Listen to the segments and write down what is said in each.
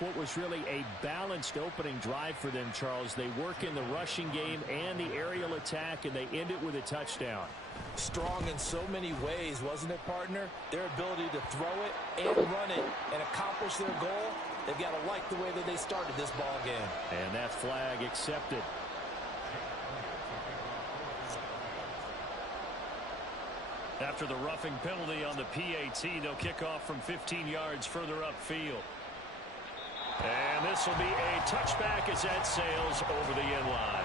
off what was really a balanced opening drive for them, Charles. They work in the rushing game and the aerial attack, and they end it with a touchdown. Strong in so many ways, wasn't it, partner? Their ability to throw it and run it and accomplish their goal, they've got to like the way that they started this ball game. And that flag accepted. After the roughing penalty on the PAT, they'll kick off from 15 yards further upfield. And this will be a touchback as that sails over the end line.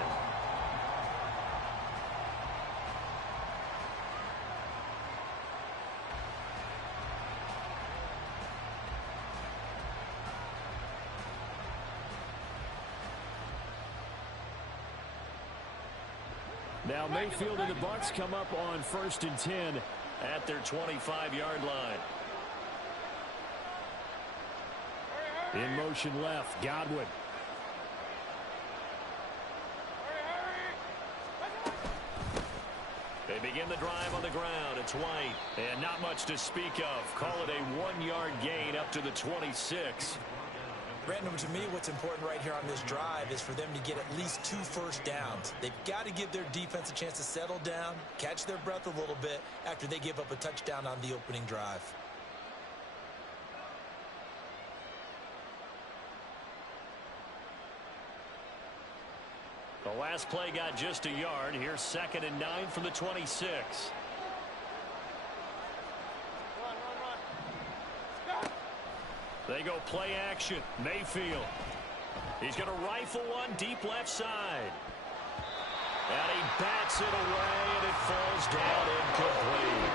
Now Mayfield and the Bucs come up on 1st and 10 at their 25-yard line. In motion left, Godwin. They begin the drive on the ground. It's White. And not much to speak of. Call it a 1-yard gain up to the 26. Brandon, to me, what's important right here on this drive is for them to get at least 2 first downs. They've got to give their defense a chance to settle down, catch their breath a little bit after they give up a touchdown on the opening drive. The last play got just a yard. Here's 2nd and 9 from the 26. They go play action. Mayfield. He's going to rifle one deep left side. And he bats it away, and it falls down incomplete.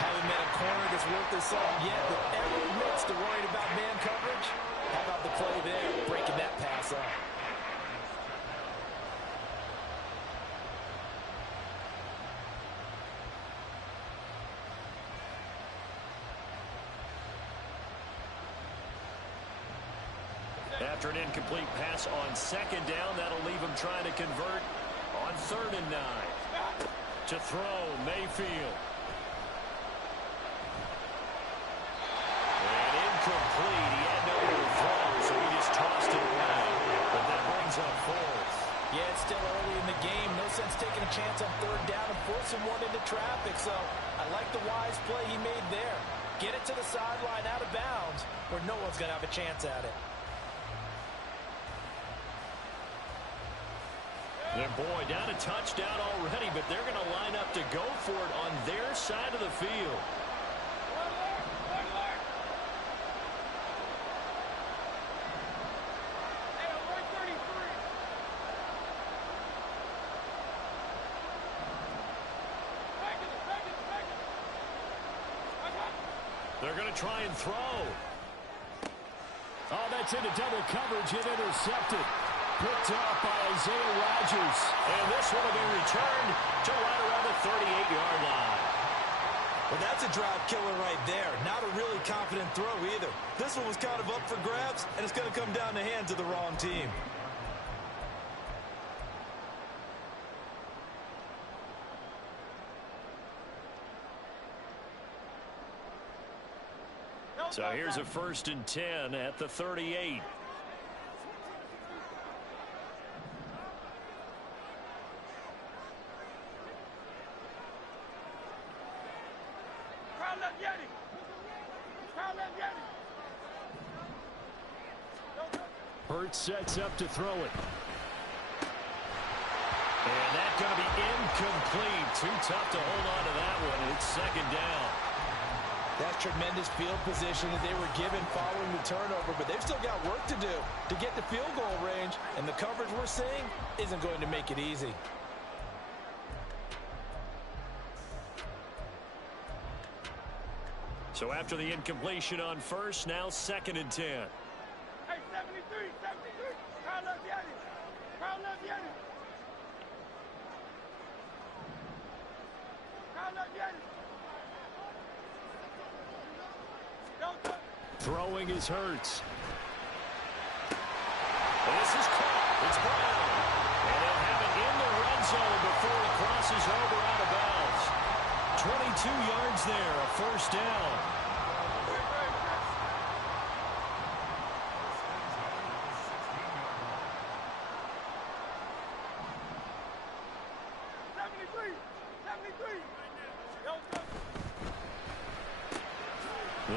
Haven't met a corner that's worth their salt yet, but ever admits to worrying about man coverage. How about the play there, breaking that pass up? After an incomplete pass on 2nd down, that'll leave him trying to convert on 3rd and 9. To throw, Mayfield. And incomplete. He had nowhere to throw, so he just tossed it away. But that brings up 4th. Yeah, it's still early in the game. No sense taking a chance on 3rd down and forcing one into traffic. So I like the wise play he made there. Get it to the sideline out of bounds where no one's going to have a chance at it. And boy, down a touchdown already, but they're going to line up to go for it on their side of the field. They're going to try and throw. Oh, that's into double coverage and intercepted. Picked up by Isaiah Rodgers. And this one will be returned to right around the 38-yard line. Well, that's a drive killer right there. Not a really confident throw either. This one was kind of up for grabs, and it's going to come down the hands of the wrong team. So here's a 1st and 10 at the 38. Hurts sets up to throw it. And that's going to be incomplete. Too tough to hold on to that one. It's 2nd down. That's tremendous field position that they were given following the turnover, but they've still got work to do to get the field goal range, and the coverage we're seeing isn't going to make it easy. So after the incompletion on 1st, now 2nd and 10. Hey, 73, 73. Crowd loves Yanni. Crowd loves Yanni. Crowd loves Yanni. Throwing is Hurts. This is caught. It's Brown. And they'll have it in the red zone before he crosses over out of bounds. 22 yards there, a 1st down.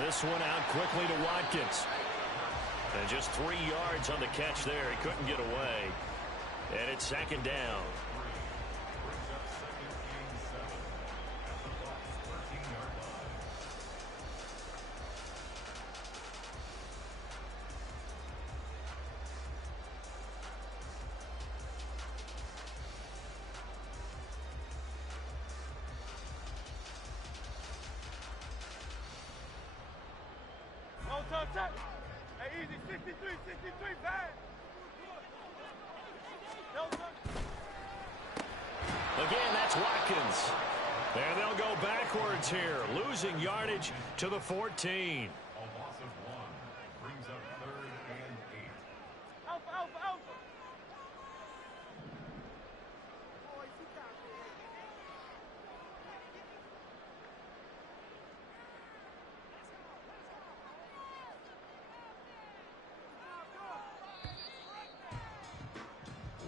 This one out quickly to Watkins. And just 3 yards on the catch there. He couldn't get away. And it's second down. Touch. Hey, easy, 63, bad. No touch. Again, that's Watkins. And they'll go backwards here, losing yardage to the 14. A loss of 1 brings up 3rd and 8. Alpha.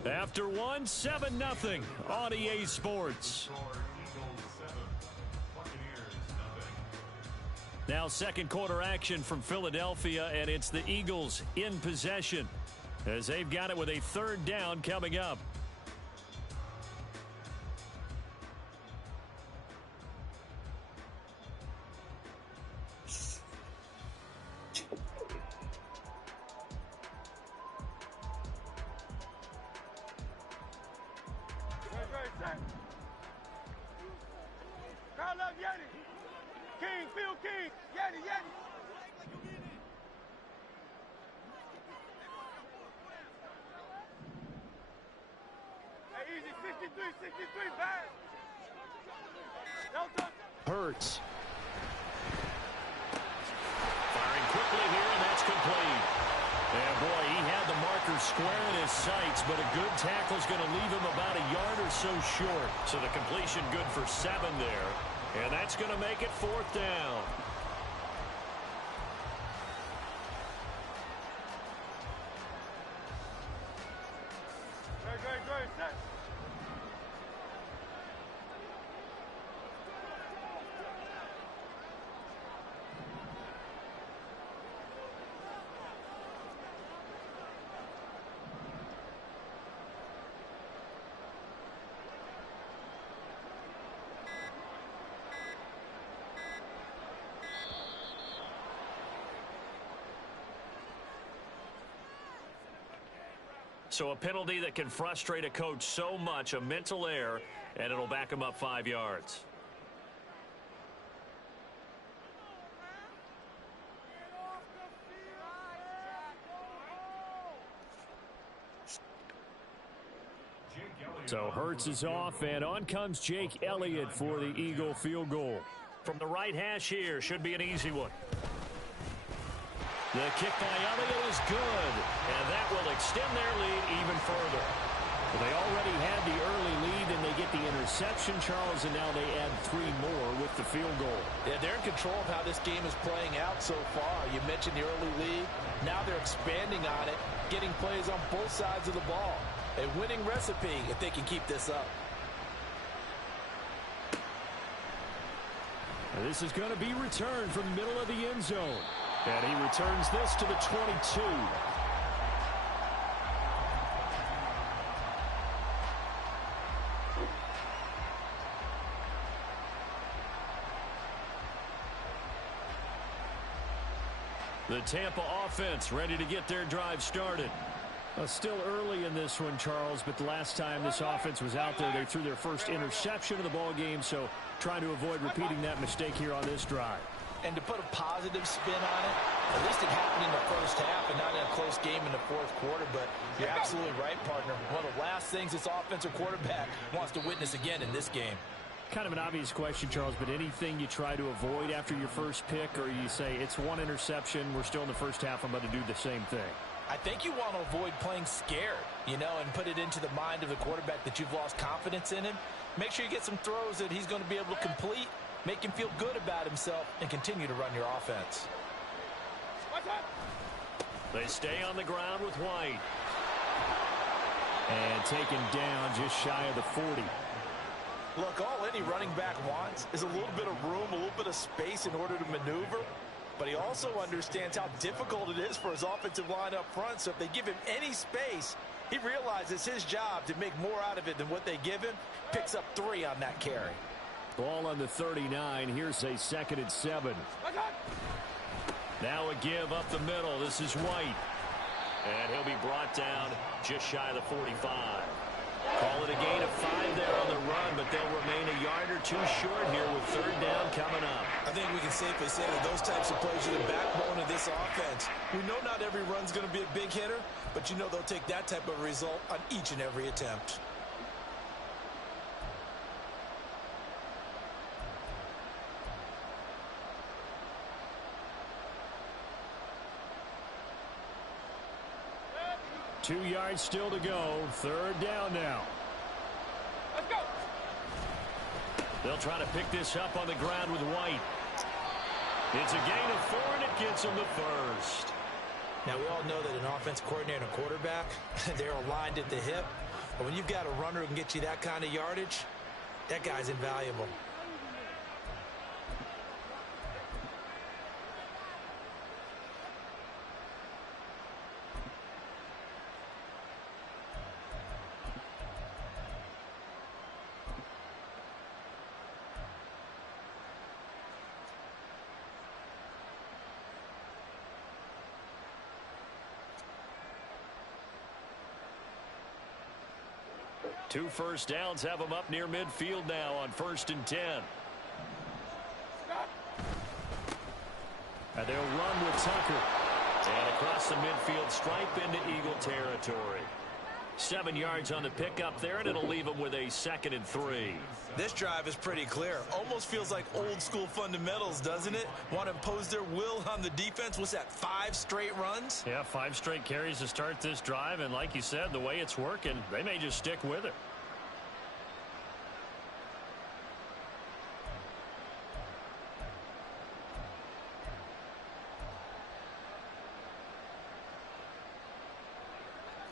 After one, 7-0 on EA Sports. Now second quarter action from Philadelphia, and it's the Eagles in possession as they've got it with a 3rd down coming up. Hurts. Firing quickly here, and that's complete. And boy, he had the marker square in his sights, but a good tackle is going to leave him about a yard or so short. So the completion good for 7 there. And that's going to make it 4th down. Great, set. So a penalty that can frustrate a coach so much, a mental error, and it'll back him up 5 yards. So Hurts is off, and on comes Jake Elliott for the Eagle field goal. From the right hash here, should be an easy one. The kick by Elliott is good, and that will extend their lead even further. Well, they already had the early lead, and they get the interception, Charles, and now they add 3 more with the field goal. Yeah, they're in control of how this game is playing out so far. You mentioned the early lead. Now they're expanding on it, getting plays on both sides of the ball. A winning recipe if they can keep this up. And this is going to be returned from the middle of the end zone. And he returns this to the 22. The Tampa offense ready to get their drive started. Still early in this one, Charles, but the last time this offense was out there, they threw their first interception of the ball game, so trying to avoid repeating that mistake here on this drive. And to put a positive spin on it, at least it happened in the first half and not in a close game in the fourth quarter. But you're absolutely right, partner. One of the last things this offensive quarterback wants to witness again in this game. Kind of an obvious question, Charles, but anything you try to avoid after your first pick, or you say it's one interception, we're still in the first half, I'm going to do the same thing? I think you want to avoid playing scared, and put it into the mind of the quarterback that you've lost confidence in him. Make sure you get some throws that he's going to be able to complete, make him feel good about himself, and continue to run your offense. They stay on the ground with White. And taken down just shy of the 40. Look, all any running back wants is a little bit of room, a little bit of space in order to maneuver. but he also understands how difficult it is for his offensive line up front. So if they give him any space, he realizes his job to make more out of it than what they give him. Picks up 3 on that carry. Ball on the 39. Here's a 2nd and 7. Now a give up the middle. This is White. And he'll be brought down just shy of the 45. Call it a gain of 5 there on the run, but they'll remain a yard or 2 short here with 3rd down coming up. I think we can safely say that those types of plays are the backbone of this offense. We know not every run's going to be a big hitter, but you know they'll take that type of result on each and every attempt. Two yards still to go. 3rd down now. Let's go. They'll try to pick this up on the ground with White. It's a gain of 4, and it gets him the 1st. Now, we all know that an offense coordinator and a quarterback, they're aligned at the hip. But when you've got a runner who can get you that kind of yardage, that guy's invaluable. Two first downs have them up near midfield now on 1st and 10. And they'll run with Tucker. And across the midfield stripe into Eagle territory. 7 yards on the pickup there, and it'll leave them with a 2nd and 3. This drive is pretty clear. Almost feels like old school fundamentals, doesn't it? Want to impose their will on the defense. What's that, 5 straight runs? Yeah, 5 straight carries to start this drive, and like you said, the way it's working, they may just stick with it.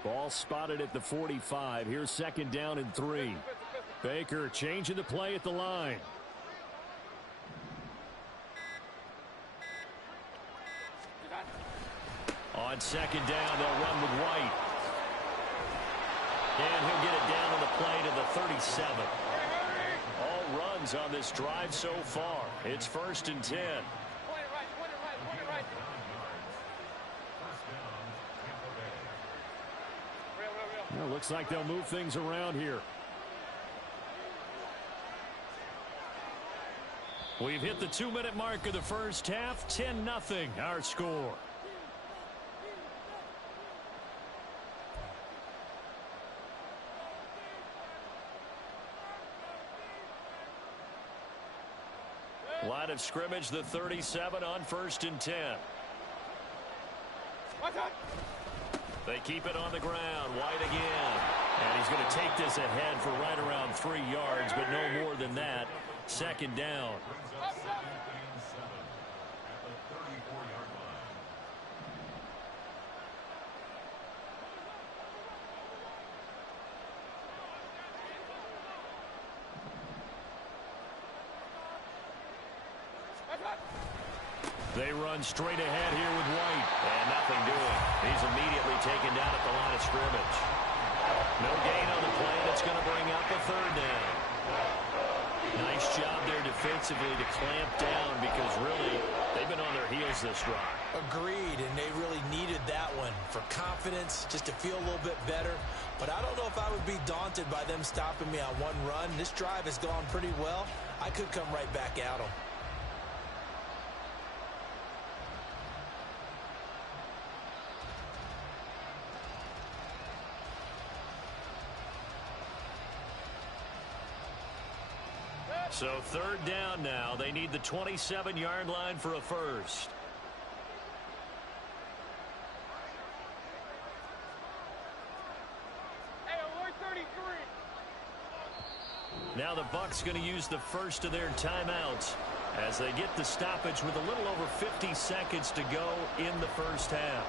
Ball spotted at the 45. Here's 2nd down and 3. Baker changing the play at the line. On 2nd down, they'll run with White. And he'll get it down on the play to the 37. All runs on this drive so far. It's 1st and 10. Well, looks like they'll move things around here. We've hit the 2-minute mark of the first half. 10-0 our score. Line of scrimmage, the 37 on 1st and 10. They keep it on the ground. White again. And he's going to take this ahead for right around 3 yards, but no more than that. 2nd down. They run straight ahead here with White. And nothing doing. He's immediately taken down at the line of scrimmage. No gain on the play, and it's going to bring up a 3rd down. Nice job there defensively to clamp down because really they've been on their heels this drive. Agreed, and they really needed that one for confidence, just to feel a little bit better. But I don't know if I would be daunted by them stopping me on one run. This drive has gone pretty well. I could come right back at them. So 3rd down now. They need the 27-yard line for a 1st. Hey, alert 33. Now the Bucs going to use the first of their timeouts as they get the stoppage with a little over 50 seconds to go in the first half.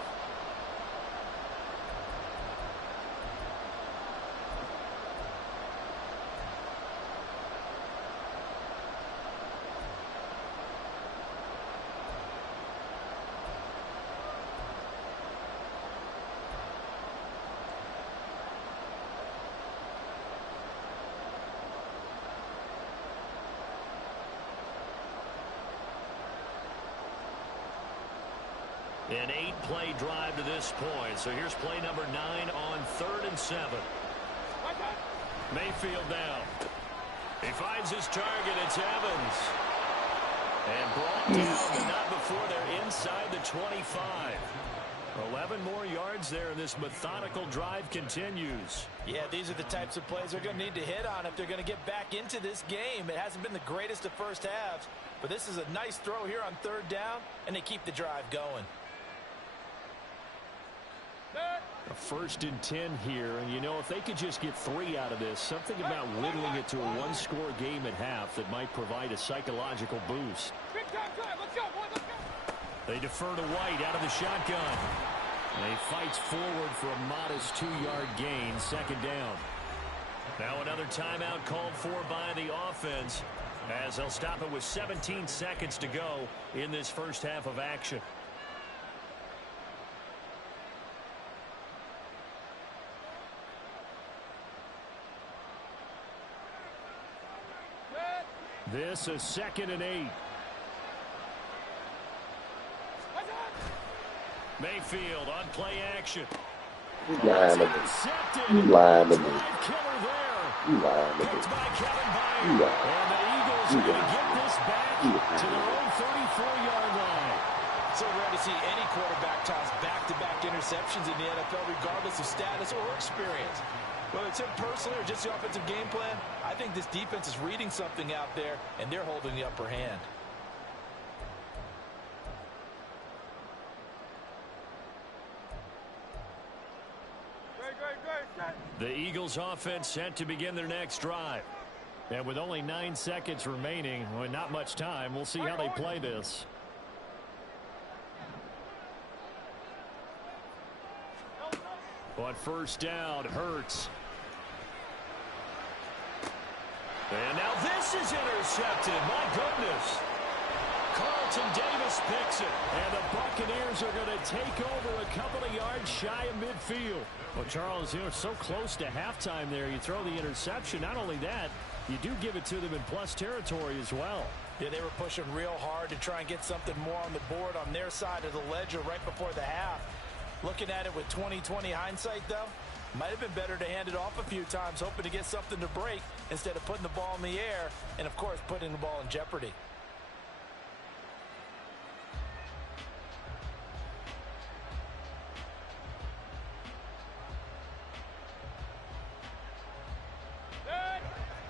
An 8-play drive to this point. So here's play number 9 on 3rd and 7. Mayfield down. He finds his target. It's Evans. And brought down, but not before they're inside the 25. 11 more yards there, and this methodical drive continues. Yeah, these are the types of plays they're going to need to hit on if they're going to get back into this game. It hasn't been the greatest of first halves, but this is a nice throw here on 3rd down, and they keep the drive going. A 1st and 10 here, and you know, if they could just get 3 out of this, something about whittling it to a 1-score game at half that might provide a psychological boost. They defer to White out of the shotgun. And he fights forward for a modest 2-yard gain, 2nd down. Now another timeout called for by the offense, as they'll stop it with 17 seconds to go in this first half of action. This is 2nd and 8. Mayfield on play action. You lying to me. You lying to me. You lying to me. You lying. And the Eagles are going to get this back to their own 34-yard line. So rare to see any quarterback toss back-to-back interceptions in the NFL, regardless of status or experience. Whether it's him personally or just the offensive game plan, I think this defense is reading something out there, and they're holding the upper hand. The Eagles offense set to begin their next drive. And with only 9 seconds remaining, well, not much time, we'll see how they play this. On 1st down, Hurts. And now this is intercepted. My goodness. Carlton Davis picks it. And the Buccaneers are going to take over a couple of yards shy of midfield. Well, Charles, you're so close to halftime there. You throw the interception. Not only that, you do give it to them in plus territory as well. Yeah, they were pushing real hard to try and get something more on the board on their side of the ledger right before the half. Looking at it with 20/20 hindsight, though, might have been better to hand it off a few times, hoping to get something to break instead of putting the ball in the air and, of course, putting the ball in jeopardy.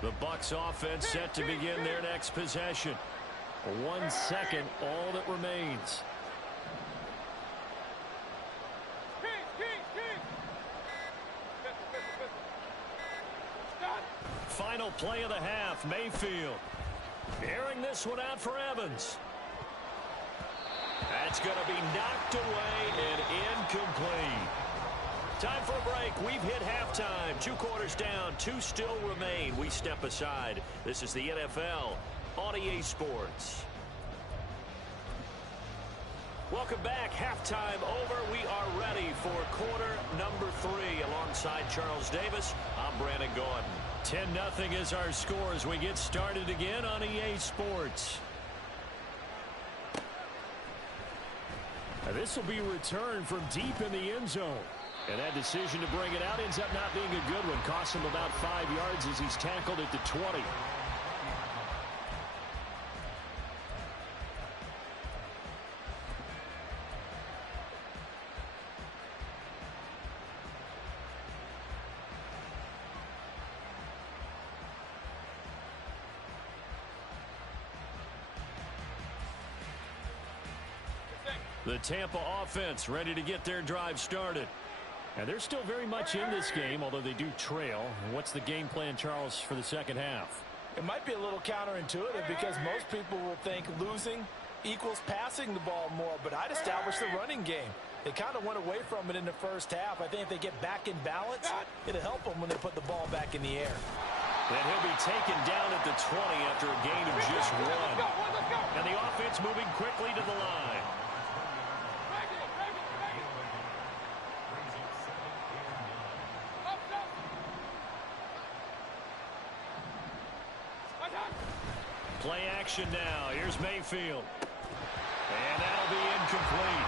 The Bucs offense set to begin their next possession. 1 second, all that remains. Final play of the half, Mayfield. Airing this one out for Evans. That's going to be knocked away and incomplete. Time for a break. We've hit halftime. 2 quarters down. 2 still remain. We step aside. This is the NFL on EA Sports. Welcome back. Halftime over. We are ready for quarter number 3. Alongside Charles Davis, I'm Brandon Gordon. 10-0 is our score as we get started again on EA Sports. Now this will be returned from deep in the end zone. And that decision to bring it out ends up not being a good one. Costs him about 5 yards as he's tackled at the 20. The Tampa offense ready to get their drive started. And they're still very much in this game, although they do trail. What's the game plan, Charles, for the second half? It might be a little counterintuitive because most people will think losing equals passing the ball more, but I'd establish the running game. They kind of went away from it in the first half. I think if they get back in balance, it'll help them when they put the ball back in the air. And he'll be taken down at the 20 after a gain of just 1. And the offense moving quickly to the line. Play action now. Here's Mayfield. And that'll be incomplete.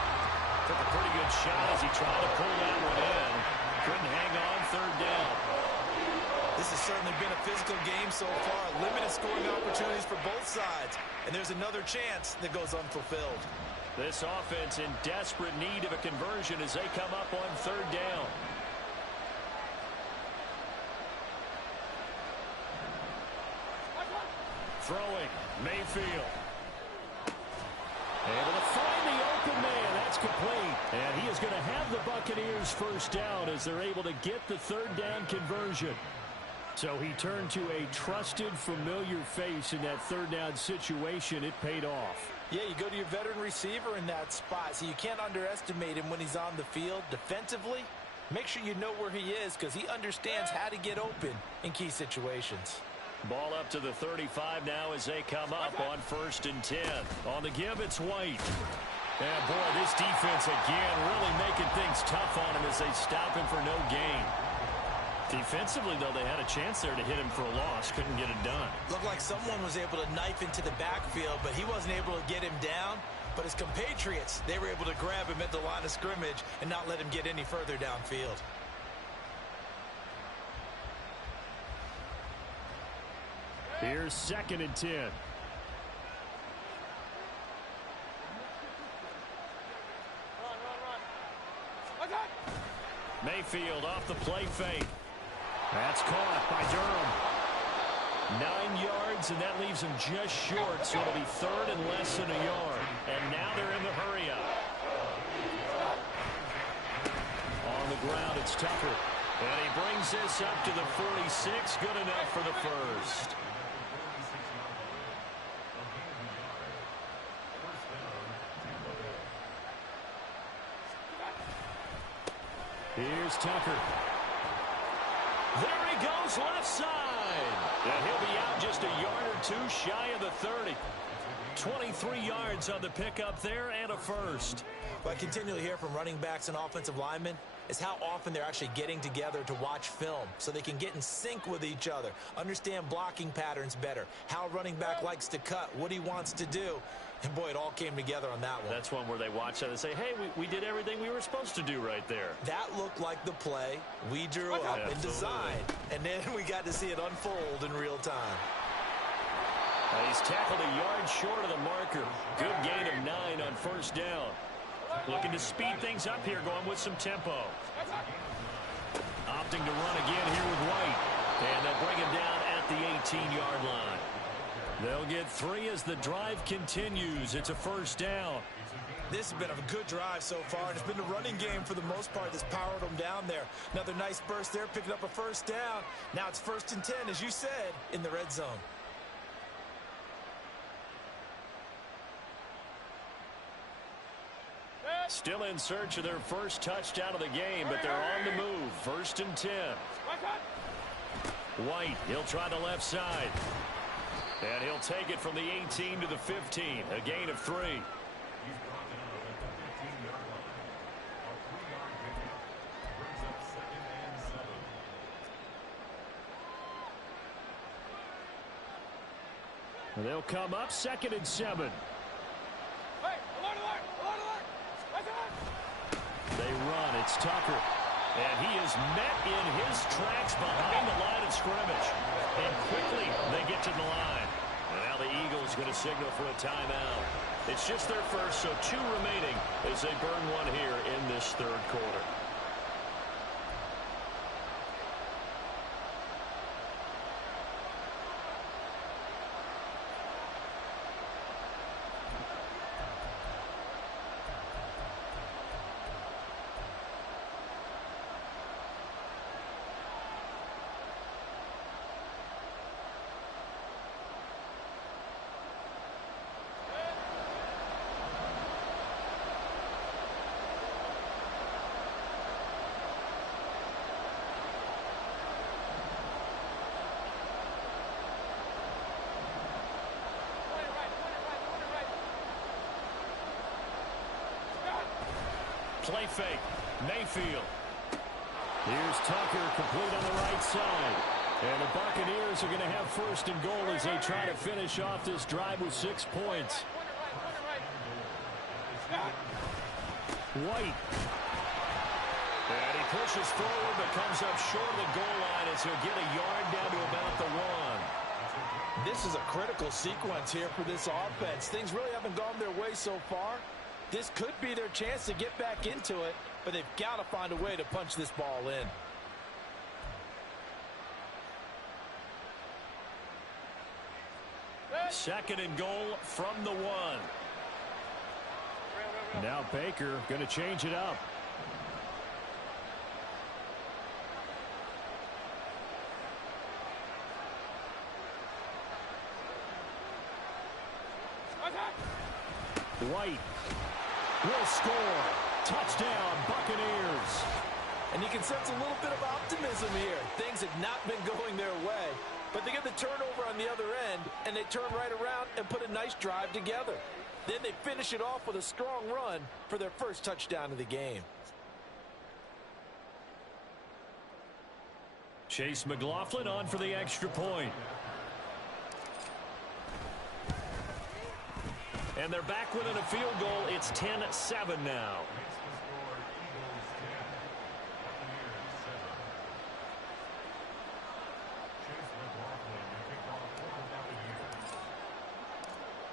took a pretty good shot as he tried to pull that one in. Couldn't hang on, third down. This has certainly been a physical game so far. Limited scoring opportunities for both sides. And there's another chance that goes unfulfilled. This offense in desperate need of a conversion as they come up on third down. Throwing, Mayfield. Able to find the open man. That's complete. And he is going to have the Buccaneers first down as they're able to get the third down conversion. So he turned to a trusted, familiar face in that third down situation. It paid off. Yeah, you go to your veteran receiver in that spot, so you can't underestimate him when he's on the field. Defensively, make sure you know where he is because he understands how to get open in key situations. Ball up to the 35 now as they come up on 1st and 10. On the give, it's White. And, boy, this defense again really making things tough on him as they stop him for no gain. Defensively, though, they had a chance there to hit him for a loss. Couldn't get it done. Looked like someone was able to knife into the backfield, but he wasn't able to get him down. But his compatriots, they were able to grab him at the line of scrimmage and not let him get any further downfield. Here's 2nd and 10. Mayfield off the play fake. That's caught by Durham. 9 yards, and that leaves him just short, so it'll be 3rd and less than a yard. And now they're in the hurry-up. On the ground, it's Tucker. And he brings this up to the 46. Good enough for the first. Here's Tucker. There he goes, left side. And he'll be out just a yard or two shy of the 30. 23 yards on the pickup there and a first. What I continually hear from running backs and offensive linemen is how often they're actually getting together to watch film so they can get in sync with each other, understand blocking patterns better, how a running back likes to cut, what he wants to do. And, boy, it all came together on that one. That's one where they watch that and say, hey, we did everything we were supposed to do right there. That looked like the play we drew up and designed. And then we got to see it unfold in real time. He's tackled a yard short of the marker. Good gain of 9 on 1st down. Looking to speed things up here, going with some tempo. Opting to run again here with White. And they'll bring him down at the 18-yard line. They'll get 3 as the drive continues. It's a 1st down. This has been a good drive so far, and it's been the running game for the most part that's powered them down there. Another nice burst there, picking up a 1st down. Now it's 1st and 10, as you said, in the red zone. Still in search of their first touchdown of the game, but they're on the move. 1st and 10. White, he'll try the left side. And he'll take it from the 18 to the 15. A gain of 3. And they'll come up 2nd and 7. They run. It's Tucker. And he is met in his tracks behind the line of scrimmage. And quickly they get to the line. And now the Eagles going to signal for a timeout. It's just their first, so 2 remaining as they burn one here in this 3rd quarter. Play fake. Mayfield. Here's Tucker, complete on the right side. And the Buccaneers are going to have 1st and goal as they try to finish off this drive with 6 points. White. And he pushes forward but comes up short of the goal line as he'll get a yard down to about the 1. This is a critical sequence here for this offense. Things really haven't gone their way so far. This could be their chance to get back into it, but they've got to find a way to punch this ball in. Second and goal from the 1. Now Baker going to change it up. White will score. Touchdown, Buccaneers. And you can sense a little bit of optimism here. Things have not been going their way, but they get the turnover on the other end, and they turn right around and put a nice drive together. Then they finish it off with a strong run for their first touchdown of the game. Chase McLaughlin on for the extra point. And they're back within a field goal. It's 10-7 now.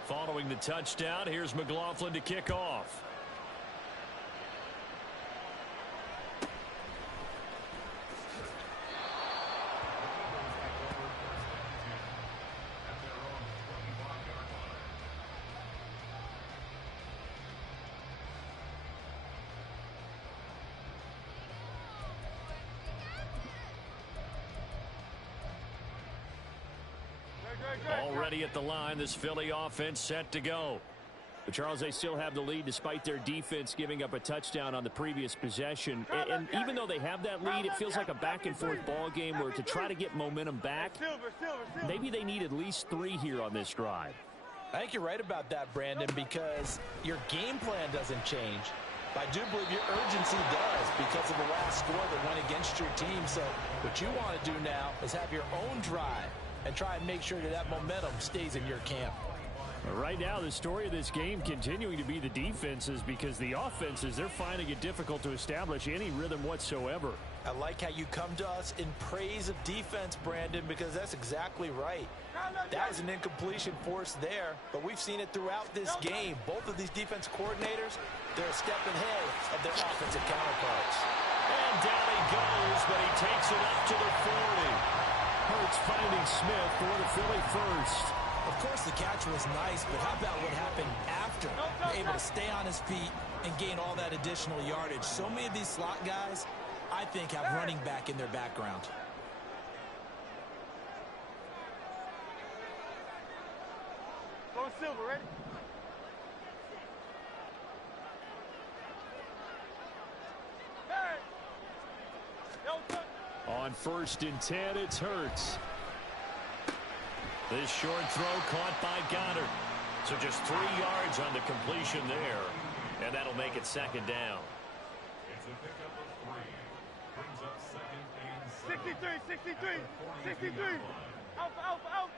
Following the touchdown, here's McLaughlin to kick off. Already at the line, this Philly offense set to go. But Charles, they still have the lead despite their defense giving up a touchdown on the previous possession. And even though they have that lead, it feels like a back-and-forth ball game where to try to get momentum back, maybe they need at least 3 here on this drive. I think you're right about that, Brandon, because your game plan doesn't change. But I do believe your urgency does because of the last score that went against your team. So what you want to do now is have your own drive and try and make sure that momentum stays in your camp. Right now, the story of this game continuing to be the defenses, because the offenses, they're finding it difficult to establish any rhythm whatsoever. I like how you come to us in praise of defense, Brandon, because that's exactly right. That was an incompletion forced there, but we've seen it throughout this game. Both of these defense coordinators, they're a step ahead of their offensive counterparts. And down he goes, but he takes it up to the 40. Hurts finding Smith for the Philly first. Of course, the catch was nice, but how about what happened after? Able to stay on his feet and gain all that additional yardage. So many of these slot guys, I think, have running back in their background. Go Silver, ready? On 1st and 10, it's Hurts. This short throw caught by Goddard. So just 3 yards on the completion there. And that'll make it 2nd down. It's a pickup of 3. Brings up 2nd and 7. 63. Alpha.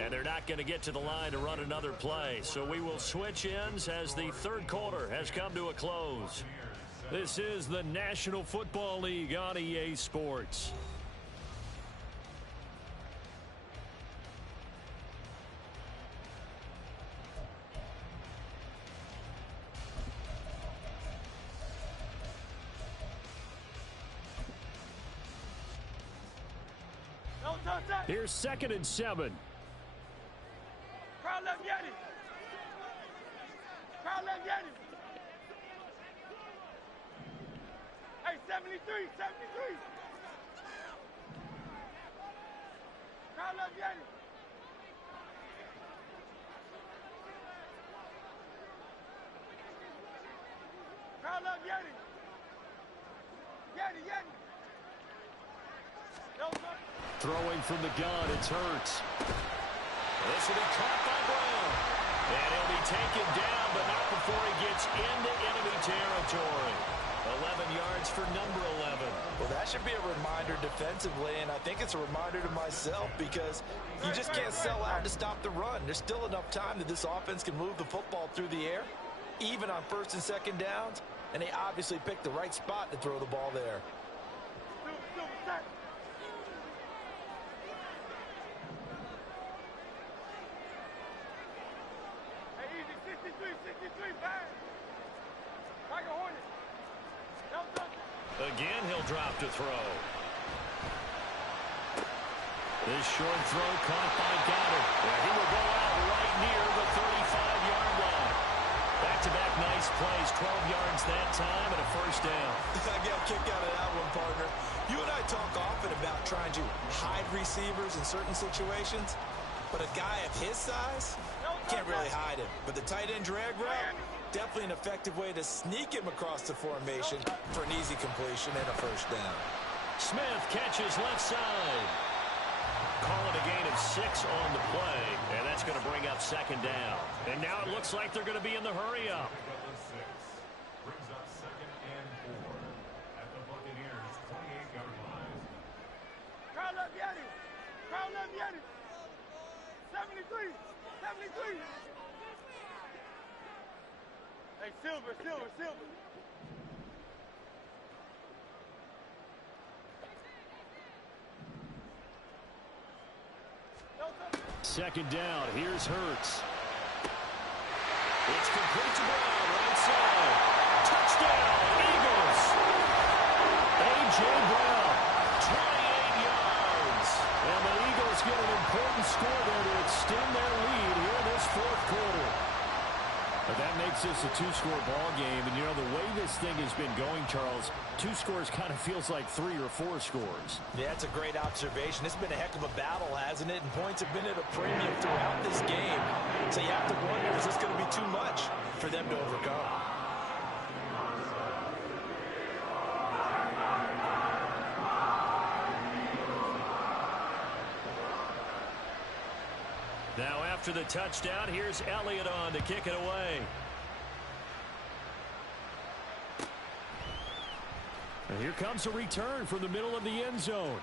And they're not going to get to the line to run another play. So we will switch ends as the 3rd quarter has come to a close. This is the National Football League on EA Sports. Here's 2nd and 7. Crowd left Yeti. Hey, 73. Crowd left Yeti. Throwing from the gun, it's Hurts. This will be caught by Brown. And he'll be taken down, but not before he gets into enemy territory. 11 yards for number 11. Well, that should be a reminder defensively, and I think it's a reminder to myself because you just can't sell out to stop the run. There's still enough time that this offense can move the football through the air, even on first and second downs, and they obviously picked the right spot to throw the ball there. Again, he'll drop to throw. This short throw caught by Goddard. He will go out right near the 35-yard line. Back-to-back nice plays, 12 yards that time and a first down. I got a kick out of that one, partner. You and I talk often about trying to hide receivers in certain situations, but a guy of his size can't really hide him. But the tight end drag route, definitely an effective way to sneak him across the formation for an easy completion and a first down. Smith catches left side. Call it a gain of 6 on the play, and that's going to bring up second down. And now it looks like they're going to be in the hurry-up. Brings up second and 4 at the Buccaneers' 28-yard line. Crowd up, Yanni. Crowd up, Yanni. 73. 73. Hey, Silver. Second down. Here's Hurts. It's complete to Brown, right side. Touchdown, Eagles. A.J. Brown, 28 yards. And the Eagles get an important score there to extend their lead here in this fourth quarter. But that makes this a two-score ball game. And, you know, the way this thing has been going, Charles, 2 scores kind of feels like 3 or 4 scores. Yeah, that's a great observation. It's been a heck of a battle, hasn't it? And points have been at a premium throughout this game. So you have to wonder, is this going to be too much for them to overcome? Now after the touchdown, here's Elliott on to kick it away. And here comes a return from the middle of the end zone.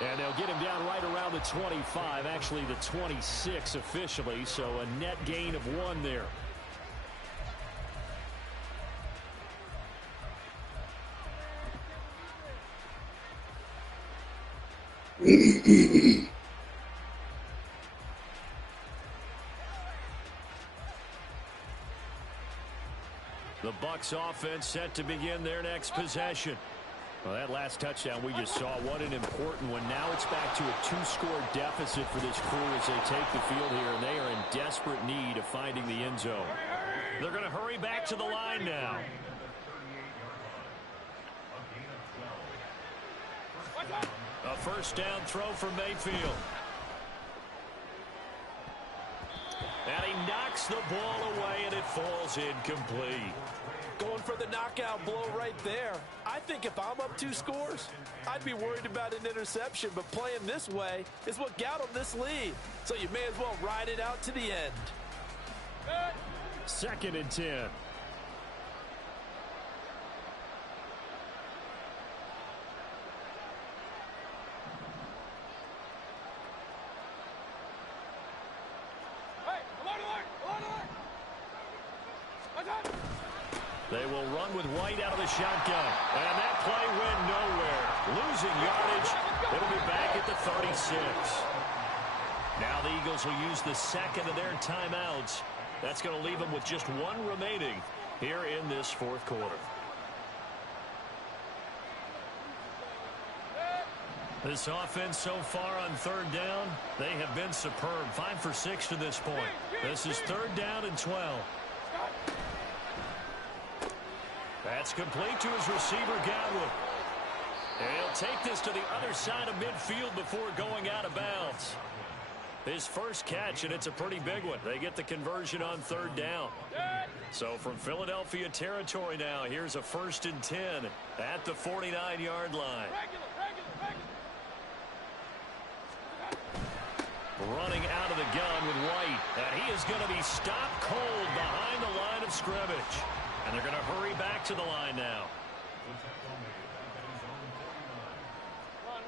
And they'll get him down right around the 25, actually the 26 officially, so a net gain of 1 there. The Bucs offense set to begin their next possession. Well, that last touchdown we just saw, what an important one. Now it's back to a 2-score deficit for this crew as they take the field here, and they are in desperate need of finding the end zone. They're going to hurry back to the line now. A first down throw for Mayfield. And he knocks the ball away, and it falls incomplete. Going for the knockout blow right there. I think if I'm up 2 scores, I'd be worried about an interception, but playing this way is what got them this lead. So you may as well ride it out to the end. Second and 10. They will run with White out of the shotgun. And that play went nowhere. Losing yardage. It'll be back at the 36. Now the Eagles will use the second of their timeouts. That's going to leave them with just 1 remaining here in this fourth quarter. This offense so far on third down, they have been superb. 5 for 6 to this point. This is third down and 12. That's complete to his receiver, Godwin. And he'll take this to the other side of midfield before going out of bounds. His first catch, and it's a pretty big one. They get the conversion on third down. So from Philadelphia territory now, here's a 1st and 10 at the 49-yard line. Running out of the gun with White. And he is going to be stopped cold behind the line of scrimmage. And they're going to hurry back to the line now. Run.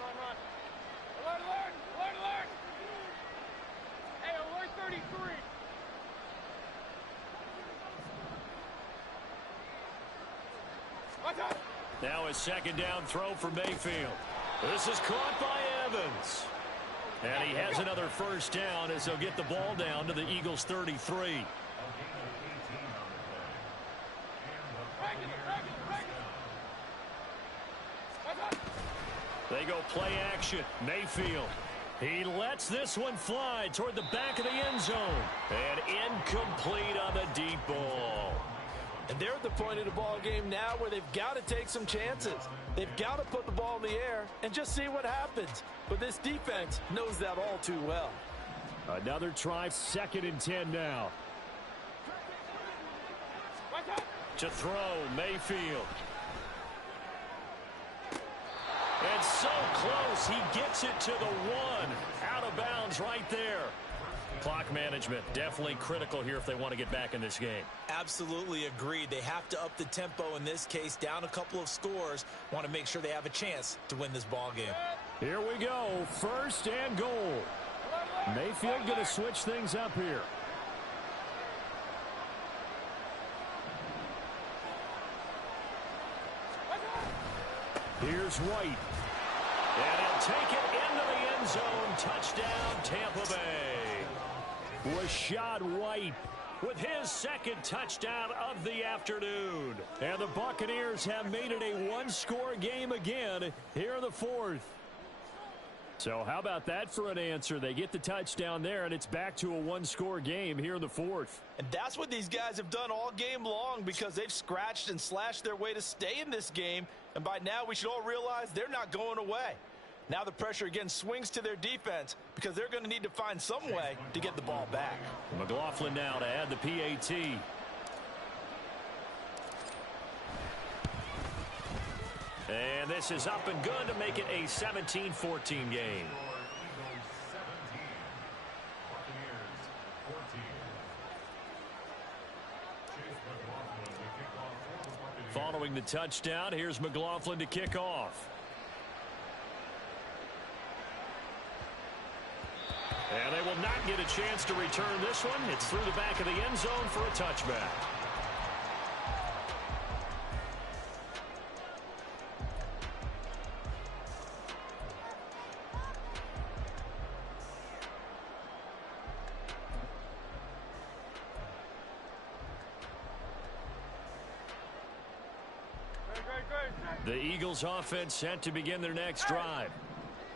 Alert. Hey, alert 33. Watch out. Now a second down throw for Mayfield. This is caught by Evans. And he has another first down as they'll get the ball down to the Eagles' 33. They go play action. Mayfield. He lets this one fly toward the back of the end zone. And incomplete on the deep ball. And they're at the point of the ball game now where they've got to take some chances. They've got to put the ball in the air and just see what happens. But this defense knows that all too well. Another try, 2nd and 10 now. To throw, Mayfield. And so close, he gets it to the 1. Out of bounds right there. Clock management definitely critical here if they want to get back in this game. Absolutely agreed. They have to up the tempo in this case, down a couple of scores. Want to make sure they have a chance to win this ball game. Here we go, 1st and goal. Mayfield going to switch things up here. Here's White. And he'll take it into the end zone. Touchdown, Tampa Bay. Rashad White with his 2nd touchdown of the afternoon. And the Buccaneers have made it a 1-score game again here in the 4th. So how about that for an answer? They get the touchdown there, and it's back to a 1-score game here in the 4th. And that's what these guys have done all game long because they've scratched and slashed their way to stay in this game. And by now, we should all realize they're not going away. Now the pressure again swings to their defense because they're going to need to find some way to get the ball back. McLaughlin now to add the PAT. And this is up and good to make it a 17-14 game. Following the touchdown, here's McLaughlin to kick off. And they will not get a chance to return this one. It's through the back of the end zone for a touchback. The Eagles offense set to begin their next drive.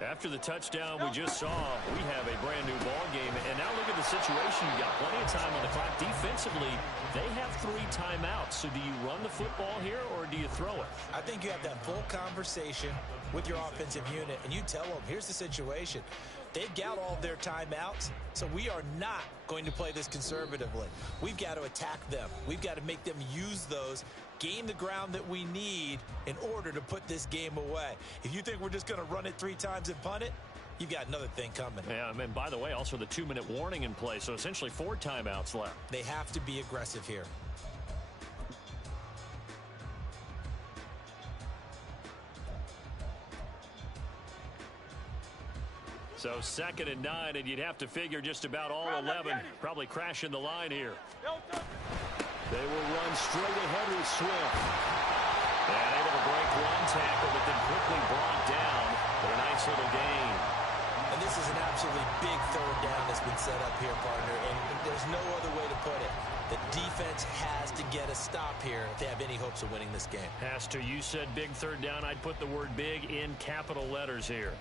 After the touchdown we just saw, we have a brand new ball game. And now look at the situation. You got plenty of time on the clock. Defensively, they have 3 timeouts. So do you run the football here or do you throw it? I think you have that full conversation with your offensive unit, and you tell them, here's the situation. They've got all their timeouts, so we are not going to play this conservatively. We've got to attack them. We've got to make them use those, gain the ground that we need in order to put this game away. If you think we're just going to run it 3 times and punt it, you've got another thing coming. Yeah, and by the way, also the 2-minute warning in play, so essentially 4 timeouts left. They have to be aggressive here. So 2nd and 9, and you'd have to figure just about all 11 probably crashing the line here. They will run straight ahead with Swift. And able to break 1 tackle, but then quickly brought down for a nice little gain. And this is an absolutely big 3rd down that's been set up here, partner, and there's no other way to put it. The defense has to get a stop here if they have any hopes of winning this game. Has to. You said big 3rd down. I'd put the word big in capital letters here.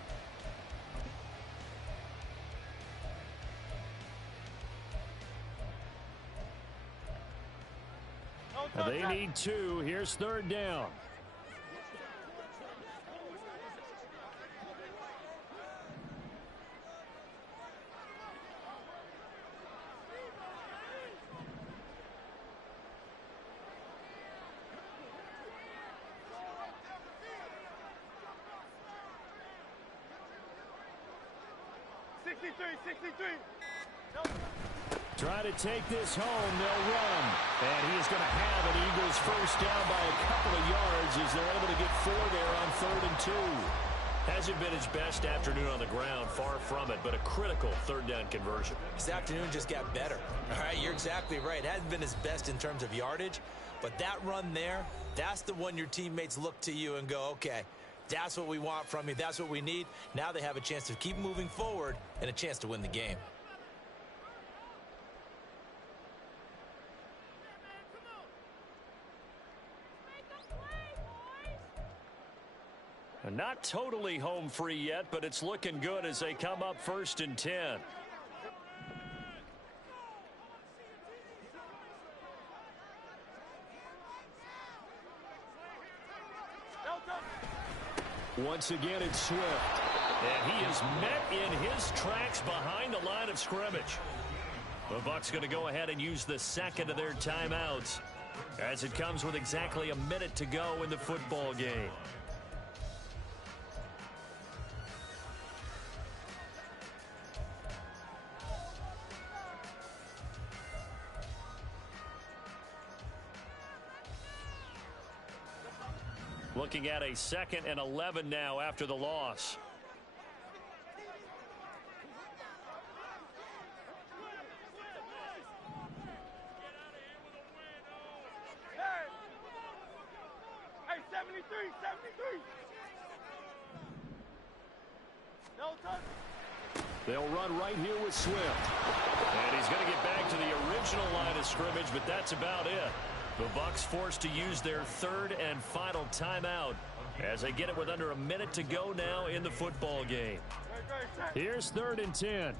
They need 2. Here's 3rd down. Try to take this home. They'll run. And he is going to have an Eagles first down by a couple of yards as they're able to get 4 there on 3rd and 2. Hasn't been his best afternoon on the ground, far from it, but a critical 3rd down conversion. His afternoon just got better. All right, you're exactly right. It hasn't been his best in terms of yardage, but that run there, that's the one your teammates look to you and go, okay, that's what we want from you. That's what we need. Now they have a chance to keep moving forward and a chance to win the game. Not totally home free yet, but it's looking good as they come up 1st and 10. Once again, it's Swift. And he is met in his tracks behind the line of scrimmage. The Bucs going to go ahead and use the second of their timeouts as it comes with exactly a minute to go in the football game. Looking at a 2nd and 11 now after the loss. Hey, 73, 73. No touch. They'll run right here with Swift. And he's going to get back to the original line of scrimmage, but that's about it. The Bucs forced to use their 3rd and final timeout as they get it with under a minute to go now in the football game. Here's 3rd and 10.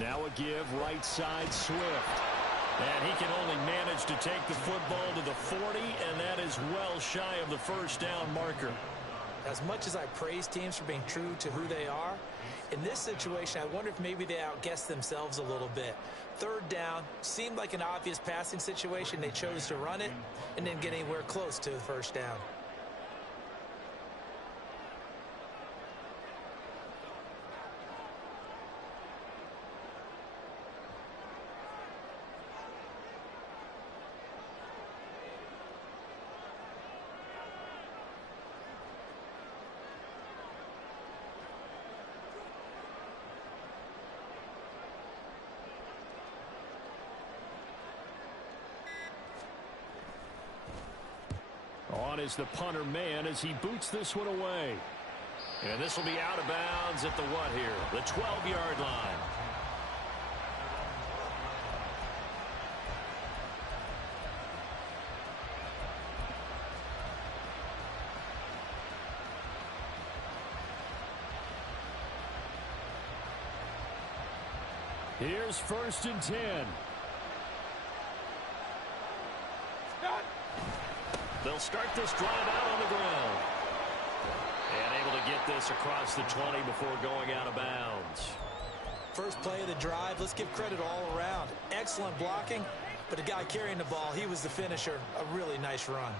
Now a give right side Swift. And he can only manage to take the football to the 40, and that is well shy of the first down marker. As much as I praise teams for being true to who they are, in this situation, I wonder if maybe they outguessed themselves a little bit. 3rd down seemed like an obvious passing situation. They chose to run it and didn't get anywhere close to the first down. On is the punter man as he boots this one away. And this will be out of bounds at the what here? The 12-yard line. Here's 1st and 10. They'll start this drive out on the ground. And able to get this across the 20 before going out of bounds. First play of the drive, let's give credit all around. Excellent blocking, but the guy carrying the ball, he was the finisher. A really nice run.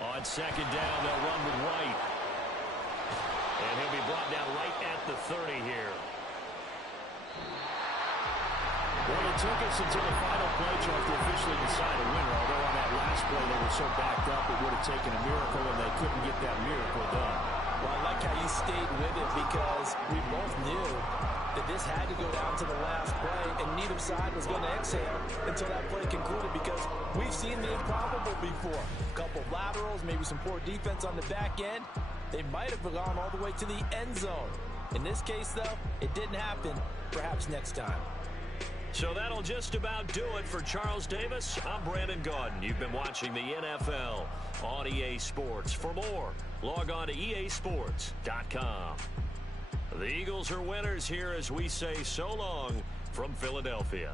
On 2nd down, they'll run with White. And he'll be brought down right at the 30 here. Well, it took us until the final play chart to officially decide a winner, although on that last play they were so backed up it would have taken a miracle, and they couldn't get that miracle done. Well, I like how you stayed with it because we both knew that this had to go down to the last play, and neither side was going to exhale until that play concluded because we've seen the improbable before. A couple of laterals, maybe some poor defense on the back end. They might have gone all the way to the end zone. In this case, though, it didn't happen. Perhaps next time. So that'll just about do it for Charles Davis. I'm Brandon Gaudin. You've been watching the NFL on EA Sports. For more, log on to easports.com. The Eagles are winners here as we say so long from Philadelphia.